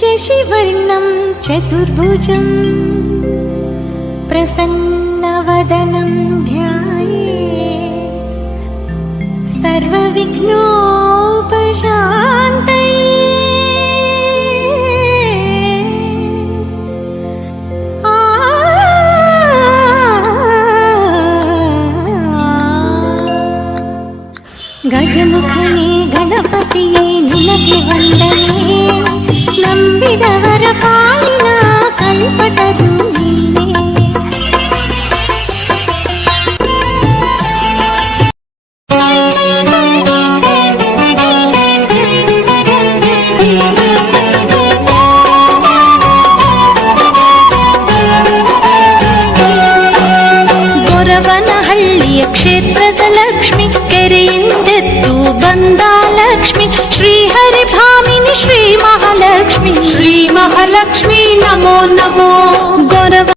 शशिवर्णं चतुर्भुजं प्रसन्नवदनं ध्यायेत् सर्वविघ्नोपशान्तये। ಗಜಮುಖನೇ ಗಣಪತಿಯೇ ನಿನಗೆ ವಂದನೆ, ನಂಬಿದವರ ಪಾಲಿನ ಕಲ್ಪತರು ನೀನೇ. ಗೊರವನಹಳ್ಳಿಯ ಕ್ಷೇತ್ರದ ಲಕ್ಷ್ಮಿ, ಕೆರೆಯಿಂದೆದ್ದು ಬಂದ ಲಕ್ಷ್ಮಿ, ಶ್ರೀಹರಿಭಾಮಿನಿ ಶ್ರೀ ಮಹಾಲಕ್ಷ್ಮಿ, ಶ್ರೀ ಮಹಾಲಕ್ಷ್ಮಿ ನಮೋ ನಮೋ. ಗೊರವ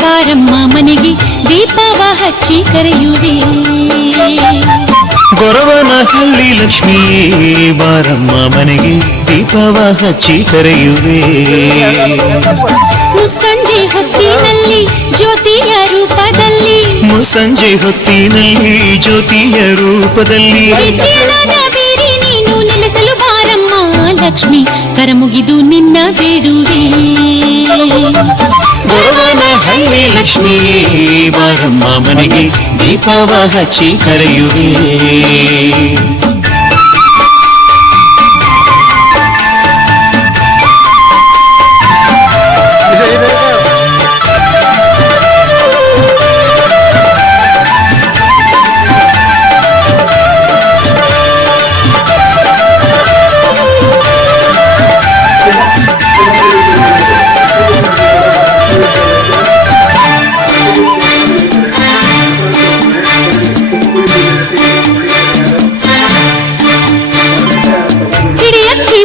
ಬಾರಮ್ಮ ಮನೆಗೆ ದೀಪವ ಹಚ್ಚಿ ಕರೆಯುವೆ. ಗೊರವನಹಳ್ಳಿ ಲಕ್ಷ್ಮಿಯೇ ಬಾರಮ್ಮ ಮನೆಗೆ ದೀಪವ ಹಚ್ಚಿ ಕರೆಯುವೆ. ಮುಸ್ಸಂಜೆ ಹೊತ್ತಿನಲ್ಲಿ ಜ್ಯೋತಿಯ ರೂಪದಲ್ಲಿ, ಮುಸ್ಸಂಜೆ ಹೊತ್ತಿನಲ್ಲಿ ಜ್ಯೋತಿಯ ರೂಪದಲ್ಲಿ, ಬೀರಿ ನೀನು ನೆಲೆಸಲು ಬಾರಮ್ಮ ಲಕ್ಷ್ಮಿ, ಕರಮುಗಿದು ನಿನ್ನ ಬೇಡುವೆ. ಗೊರವನಹಳ್ಳಿ ಲಕ್ಷ್ಮಿಯೇ ಬಾರಮ್ಮ ಮನೆಗೆ ದೀಪವ ಹಚ್ಚಿ ಕರೆಯುವೆ.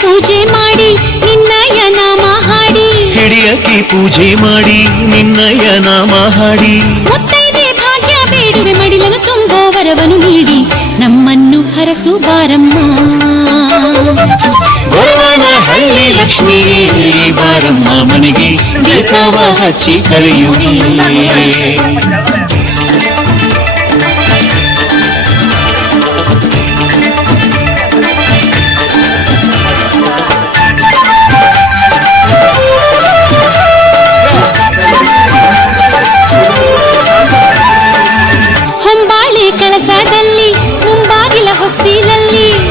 ಪೂಜೆ ಮಾಡಿ ನಿನ್ನಯ ನಾಮ ಹಾಡಿ, ಹಿಡಿಯಕ್ಕೆ ಪೂಜೆ ಮಾಡಿ ನಿನ್ನಯ ನಾಮ ಹಾಡಿ, ಮುತ್ತೈದೆ ಭಾಗ್ಯ ಬೇಡುವೆ ಮಡಿಲನು ತುಂಬೋ ವರವನು ನೀಡಿ, ನಮ್ಮನ್ನು ಹರಸು ಬಾರಮ್ಮ. ಗೊರವನಹಳ್ಳಿ ಲಕ್ಷ್ಮಿಯೇ ಬಾರಮ್ಮ ಮನೆಗೆ ದೀಪವ ಹಚ್ಚಿ ಕರೆಯುವೆ.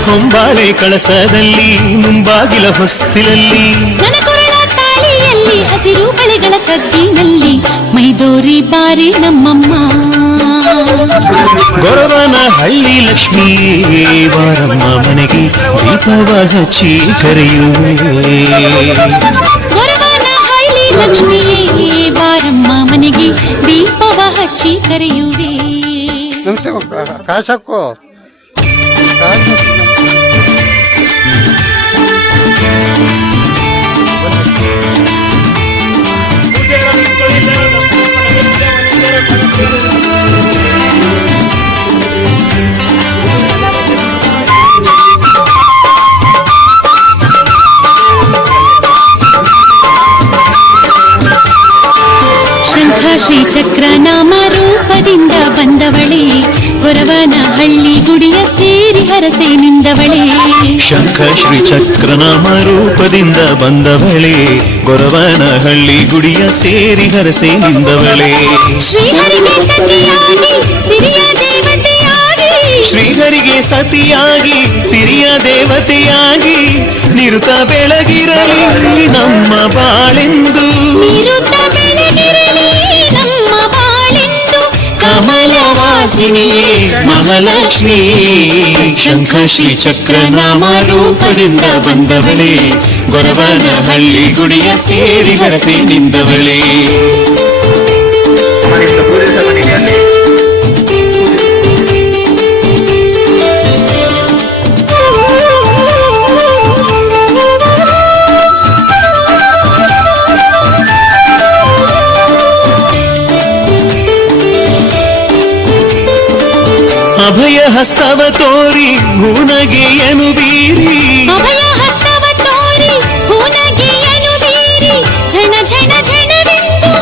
ಹೊಂಬಾಳೆ ಕಳಸದಲ್ಲಿ ಮುಂಬಾಗಿಲ ಹೊಸ್ತಿಲಲ್ಲಿ, ನನಕೊರಳ ತಾಳಿಯಲ್ಲಿ ಹಸಿರು ಬಳೆಗಳ ಸದ್ದಿನಲ್ಲಿ, ಮೈದೋರಿ ಬಾರಿ ನಮ್ಮಮ್ಮ. ಗೊರವನಹಳ್ಳಿ ಲಕ್ಷ್ಮಿಯೇ ಬಾರಮ್ಮ ಮನೆಗೆ ದೀಪವ ಹಚ್ಚಿ ಕರೆಯುವೆ. ಗೊರವನಹಳ್ಳಿ ಲಕ್ಷ್ಮಿಯೇ ಬಾರಮ್ಮ ಹಚ್ಚಿ ಕರೆಯುವೆ. ಕಾಸಕ್ಕೋ ಶಂಖ ಶ್ರೀ ಚಕ್ರ ನಾಮ ರೂಪದಿಂದ ಬಂದವಳೆ, ಗೊರವನ ಹಳ್ಳಿ ಗುಡಿಯ ಸೇರಿ ಹರಸೆ ನಿಂದವಳೆ. ಶಂಖ ಶ್ರೀ ಚಕ್ರ ನಾಮ ರೂಪದಿಂದ ಬಂದವಳೆ, ಗೊರವನ ಹಳ್ಳಿ ಗುಡಿಯ ಸೇರಿ ಹರಸೆ ನಿಂದವಳೆ. ಶ್ರೀಹರಿಗೆ ಸತಿಯಾಗಿ ಸಿರಿಯ ದೇವತೆಯಾಗಿ, ಶ್ರೀಹರಿಗೆ ಸತಿಯಾಗಿ ಸಿರಿಯ ದೇವತೆಯಾಗಿ, ನಿರುತ ಬೆಳಗಿರಲಿ ನಮ್ಮ ಬಾಳೆಂದು, ನಿರುತ ಬೆಳಗಿರಲಿ ನಮ್ಮ ಬಾಳೆಂದು, ಕಮಲವಾಸಿನಿಯೇ ಮಹಾಲಕ್ಷ್ಮೀ. ಶಂಖ ಶ್ರೀ ಚಕ್ರ ನಾಮ ರೂಪದಿಂದ ಬಂದವಳೆ, ಗೊರವನ ಹಳ್ಳಿ ಗುಡಿಯ ಸೇರಿ ಹರಸೆ ನಿಂದವಳೆ. ಅಭಯ ಹಸ್ತವ ತೋರಿ ಹೂನಗೆಯನು ಬೀರಿ, ಅಭಯ ಹಸ್ತವ ತೋರಿ ಹೂನಗೆಯನು ಬೀರಿ, ಝಣ ಝಣ ಝಣವೆಂದು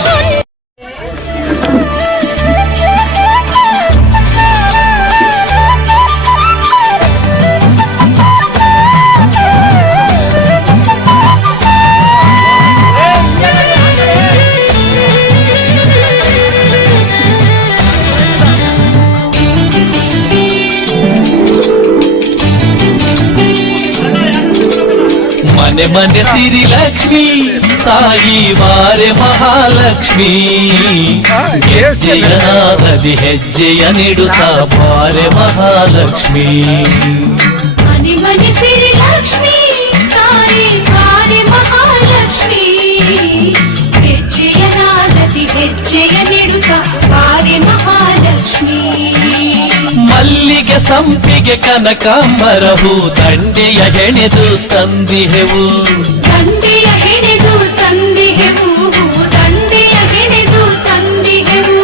ಮನೆ ಮನೆ ಸಿರಿ ಲಕ್ಷ್ಮೀ ತಾಯಿ ಬಾರೆ ಮಹಾಲಕ್ಷ್ಮೀ. ಹೆಜ್ಜೆಯ ನಾದದಿ ಹೆಜ್ಜೆಯ ನೀಡುತ್ತಾ ಬಾರೆ ಮಹಾಲಕ್ಷ್ಮೀ. ಮನೆ ಮನೆ ಸಿರಿ ಲಕ್ಷ್ಮೀ ತಾಯಿ ಬಾರೆ ಮಹಾಲಕ್ಷ್ಮೀ. ಹೆಜ್ಜೆಯ ನಾದದಿ ಹೆಜ್ಜೆಯ ನೀಡುತ್ತ ಬಾರೆ ಮಹಾಲಕ್ಷ್ಮೀ. ಮಲ್ಲಿಗೆ ಸಂಪಿಗೆ ಕನಕಾಂಬರ ಹೂ ದಂಡೆಯ ಹೆಣೆದು ತಂದಿಹೆವು, ದಂಡೆಯ ಹೆಣೆದು ತಂದಿಹೆವು, ದಂಡೆಯ ಹೆಣೆದು ತಂದಿಹೆವು.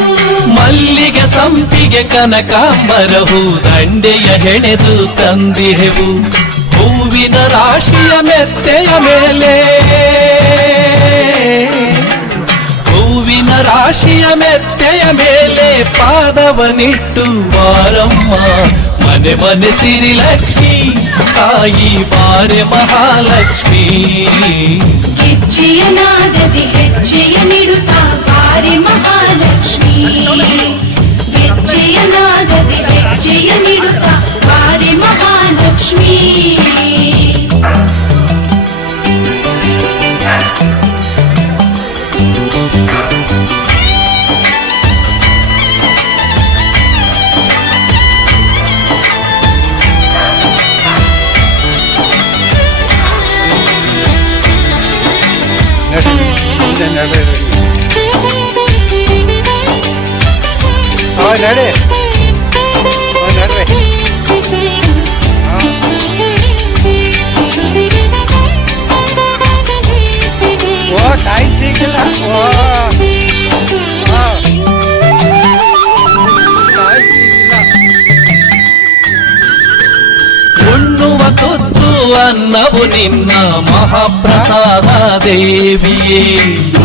ಮಲ್ಲಿಗೆ ಸಂಪಿಗೆ ಕನಕಾಂಬರ ಹೂ ದಂಡೆಯ ಹೆಣೆದು ತಂದಿಹೆವು. ಹೂವಿನ ರಾಶಿಯ ಮೆತ್ತೆಯ ಮೇಲೆ, ಹೂವಿನ ರಾಶಿಯ ಮೆತ್ತೆಯ ಮೇಲೆ ಪಾದವನಿಟ್ಟು ಬಾರಮ್ಮ. ಮನೆ ಮನೆ ಸಿರಿ ಲಕ್ಷ್ಮೀ ತಾಯಿ ಬಾರೆ ಮಹಾಲಕ್ಷ್ಮೀ. ಹೆಜ್ಜೆಯ ನಾದದಿ ಹೆಜ್ಜೆಯ ನೀಡುತ್ತ ಬಾರೆ ಮಹಾಲಕ್ಷ್ಮೀ. ಹೆಜ್ಜೆಯ ನಾದದಿ ಹೆಜ್ಜೆಯ ನೀಡುತ್ತ ಬಾರೆ ಮಹಾಲಕ್ಷ್ಮೀ. ನಡೆ ನಡ್ರಿ. ಓ ಟೈಮ್ ಸಿಕ್ಕಿಲ್ಲ. ಉಣ್ಣುವ ತುತ್ತು ಅನ್ನವು ನಿನ್ನ ಮಹಾಪ್ರಸಾದ ದೇವಿಯೇ,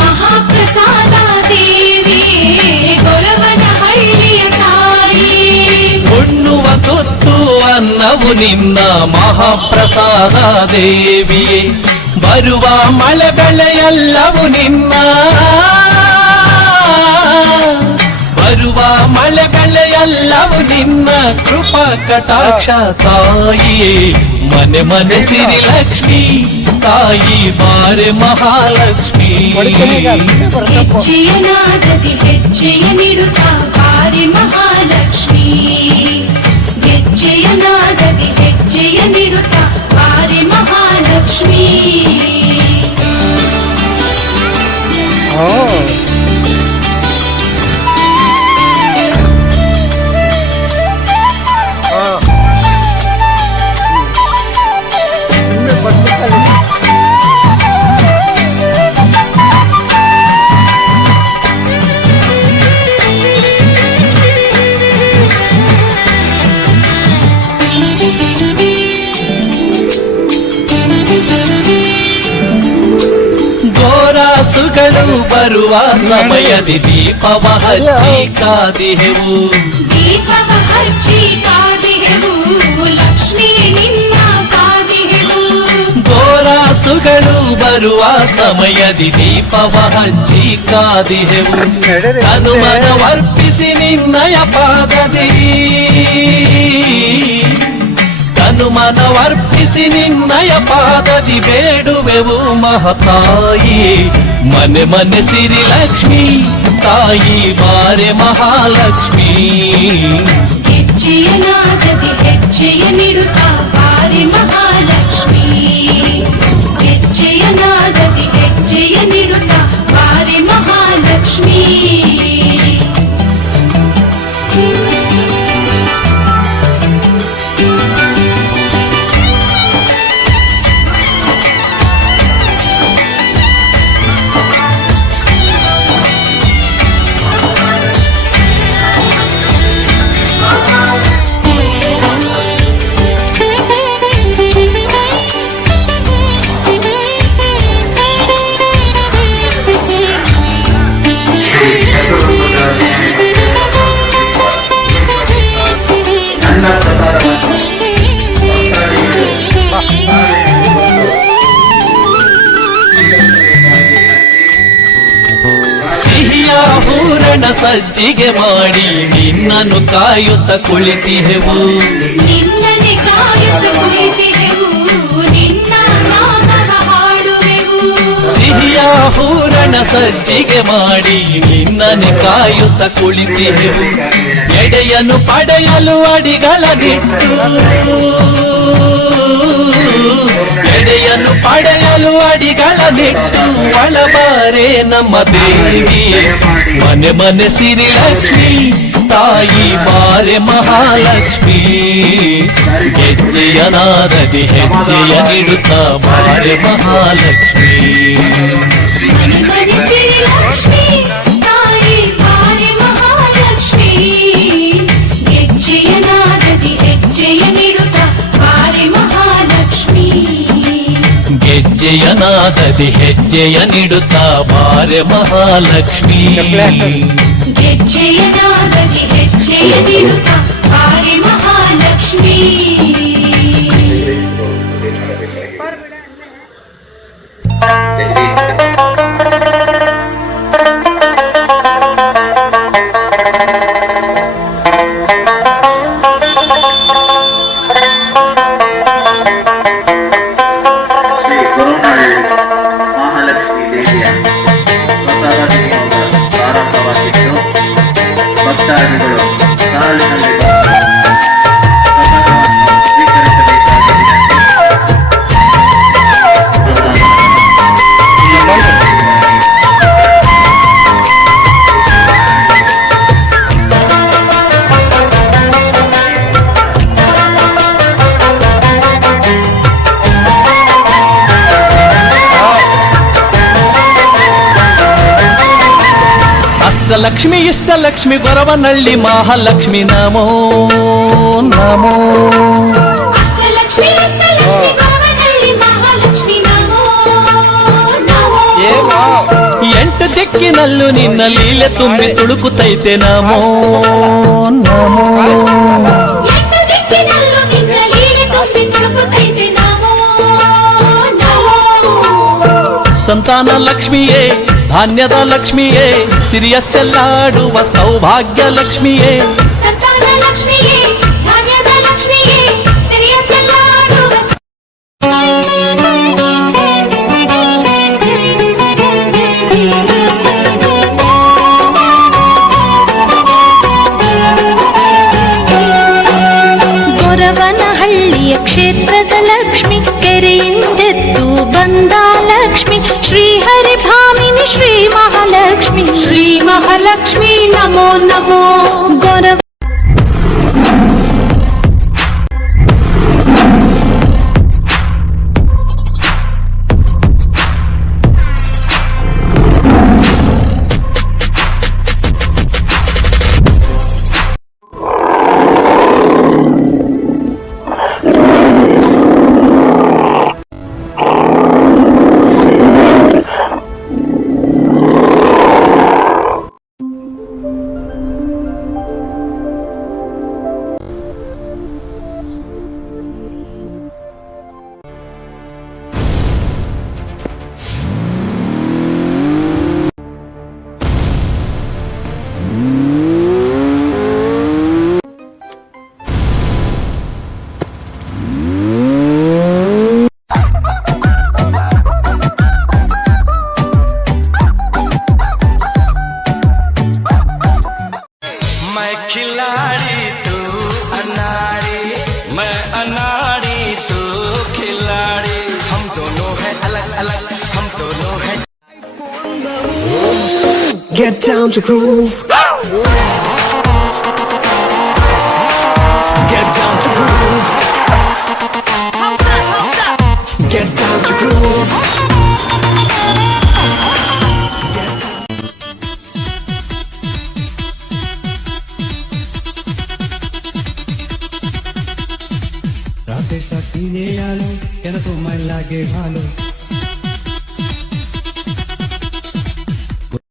ಮಹಾಪ್ರಸಾದ ದೇವಿಯೇ, ಗೊರವನ ಹಳ್ಳಿಯ ತಾಯಿ. ಉಣ್ಣುವ ತುತ್ತು ಅನ್ನವು ನಿನ್ನ ಮಹಾಪ್ರಸಾದ ದೇವಿಯೇ. ಬರುವ ಮಳೆ ಬೆಳೆಯೆಲ್ಲವು ನಿನ್ನ, ಬರುವ ಮಳೆ ಬೆಳೆಯೆಲ್ಲವು ನಿನ್ನ ಕೃಪಾ ಕಟಾಕ್ಷ ತಾಯಿಯೇ. ಮನೆ ಮನೆ ಸಿರಿ ಲಕ್ಷ್ಮೀ ತಾಯಿ ಬಾರೆ ಮಹಾಲಕ್ಷ್ಮೀ. ಹೆಜ್ಜೆಯ ನಾದದಿ ಹೆಜ್ಜೆಯ ನೀಡುತ್ತ ಬಾರೆ ಮಹಾಲಕ್ಷ್ಮೀ. ಹೆಜ್ಜೆಯ ನಾದದಿ ಹೆಜ್ಜೆಯ ನೀಡುತ್ತ ಬಾರೆ ಮಹಾಲಕ್ಷ್ಮೀ. ಗೋರಾಸುಗಳು ಬರುವ ಸಮಯದಿ ದೀಪವ ಹಚ್ಚಿ ಕಾದಿಹೆವು. ದೀಪವ ಹಚ್ಚಿ ಕಾದಿಹೆವು, ಲಕ್ಷ್ಮೀ ನಿನ್ನ ಕಾದಿಹೆವು. ಗೋರಾಸುಗಳು ಬರುವ ಸಮಯದಿ ದೀಪವ ಹಚ್ಚಿ ಕಾದಿಹೆವು. ತನುಮನವರ್ಪಿಸಿ ನಿನ್ನಯ ಪಾದದಿ, ತನುಮನವರ್ಪಿಸಿ ನಿನ್ನಯ ಪಾದದಿ ಬೇಡುವೆವು ಮಹತಾಯಿ. ಮನೆ ಮನೆ ಸಿರಿ ಲಕ್ಷ್ಮೀ ತಾಯಿ ಬಾರೆ ಮಹಾಲಕ್ಷ್ಮೀ. ಹೆಜ್ಜೆಯ ನಾದದಿ ಹೆಜ್ಜೆಯ ನಿಡುತ್ತಾ ಬಾರೆ ಮಹಾಲಕ್ಷ್ಮೀ. ಹೆಜ್ಜೆಯ ನಾದದಿ ಹೆಜ್ಜೆಯ ನಿಡುತ್ತಾ ಬಾರೆ ಮಹಾಲಕ್ಷ್ಮೀ. ಸಿಹಿಯ ಹೂರಣ ಸಜ್ಜಿಗೆ ಮಾಡಿ ನಿನ್ನನ್ನು ಕಾಯುತ್ತ ಕುಳಿತಿಹೆವು. ನಿನ್ನನೆ ಕಾಯುತ್ತ ಕುಳಿತಿಹೆವು, ನಿನ್ನ ನಾಮವ ಹಾಡುವೆವು. ಸಿಹಿಯ ಹೂರಣ ಸಜ್ಜಿಗೆ ಮಾಡಿ ನಿನ್ನನೆ ಕಾಯುತ್ತ ಕುಳಿತಿಹೆವು. ಎಡೆಯನ್ನು ಪಡೆಯಲು ಅಡಿಗಳದಿಟ್ಟು, ಎಡೆಯನ್ನು ಪಡೆಯಲು ಅಡಿಗಳದಿಟ್ಟು ಒಳಬಾರೆ ನಮ್ಮ ದೇವಿ. ಮನೆ ಮನೆ ಸಿರಿ ಲಕ್ಷ್ಮೀ ತಾಯಿ ಬಾರೆ ಮಹಾಲಕ್ಷ್ಮೀ. ಹೆಜ್ಜೆಯ ನಾದದಿ ಹೆಜ್ಜೆಯ ನಿಡುತ್ತ ಬಾರೆ ಮಹಾಲಕ್ಷ್ಮೀ. ಮನೆ ಮನೆ ಸಿರಿ ಲಕ್ಷ್ಮೀ ತಾಯಿ ಬಾರೆ ಮಹಾಲಕ್ಷ್ಮೀ. ಹೆಜ್ಜೆಯ ನಾದದಿ ಹೆಜ್ಜೆಯ ನಿಡುತ್ತಾ ಬಾರೆ ಮಹಾಲಕ್ಷ್ಮೀ. ಗೆಜ್ಜೆಯ ನಾದದಿ ಹೆಜ್ಜೆಯ ನಿಡುತ್ತಾ ಬಾರೆ ಮಹಾಲಕ್ಷ್ಮೀ. ಹೆಜ್ಜೆಯ ನಾದದಿ ಹೆಜ್ಜೆಯ ನಿಡುತ್ತಾ ಬಾರೆ ಮಹಾಲಕ್ಷ್ಮೀ. ಶ್ರೀ ಗುರುನಾಳಿ ಮಹಾಲಕ್ಷ್ಮೀ ದೇವಿಯ ಪ್ರಸಾದದಿಂದ ಪ್ರಾರಂಭವಾಗಿದ್ದು ಭಕ್ತಾದಿಗಳು ಸಾಲಿನಲ್ಲಿ ಪ್ರಸಾದವನ್ನು ಸ್ವೀಕರಿಸಬೇಕಾಗಿದೆ. ಅಷ್ಟಲಕ್ಷ್ಮಿ ಇಷ್ಟಲಕ್ಷ್ಮಿ ಗೊರವನಹಳ್ಳಿ ಮಹಾಲಕ್ಷ್ಮಿ ನಮೋ ನಮೋ. ಅಷ್ಟಲಕ್ಷ್ಮಿ ಅಷ್ಟಲಕ್ಷ್ಮಿ ಗೋವನಹಳ್ಳಿ ಮಹಾಲಕ್ಷ್ಮಿ ನಮೋ ನಮೋ. ಎಂಟು ದಿಕ್ಕಿನಲ್ಲೂ ನಿನ್ನ ಲೀಲೆ ತುಂಬಿ ತುಳುಕುತ್ತೈತೆ ನಮೋ ನಮೋ. ಎಂಟು ದಿಕ್ಕಿನಲ್ಲೂ ನಿನ್ನ ಲೀಲೆ ತುಂಬಿ ತುಳುಕುತ್ತೈತೆ ನಮೋ ನಮೋ. ಸಂತಾನ ಲಕ್ಷ್ಮಿಯೇ ಧಾನ್ಯದ ಲಕ್ಷ್ಮಿಯೇ ಸಿರಿಯ ಚೆಲ್ಲಾಡುವ ಸೌಭಾಗ್ಯ ಲಕ್ಷ್ಮಿಯೇ. ಸಂತಾನ ಲಕ್ಷ್ಮಿಯೇ ಧಾನ್ಯದ ಲಕ್ಷ್ಮಿಯೇ ಸಿರಿಯ ಚೆಲ್ಲಾಡುವ. ಗೊರವನಹಳ್ಳಿಯ ಕ್ಷೇತ್ರದ ಲಕ್ಷ್ಮಿ, ಕೆರೆಯಿಂದೆದ್ದು ಬಂದ ಲಕ್ಷ್ಮಿ, ಶ್ರೀಹರಿ ಭಾಮಿನಿ ಶ್ರೀ ಮಹಾಲಕ್ಷ್ಮಿ. ಶ್ರೀ ಮಹಾಲಕ್ಷ್ಮಿ ನಮೋ ನಮೋ. ಗೊರವ खिलाड़ी तू अनाड़ी, मैं अनाड़ी तू खिलाड़ी, हम दोनों हैं अलग अलग, हम दोनों हैं। Get down to groove. Get down to groove. Get down to groove. রাতের সাথে নিয়ে আলো কেন তোমায় লাগে ভালো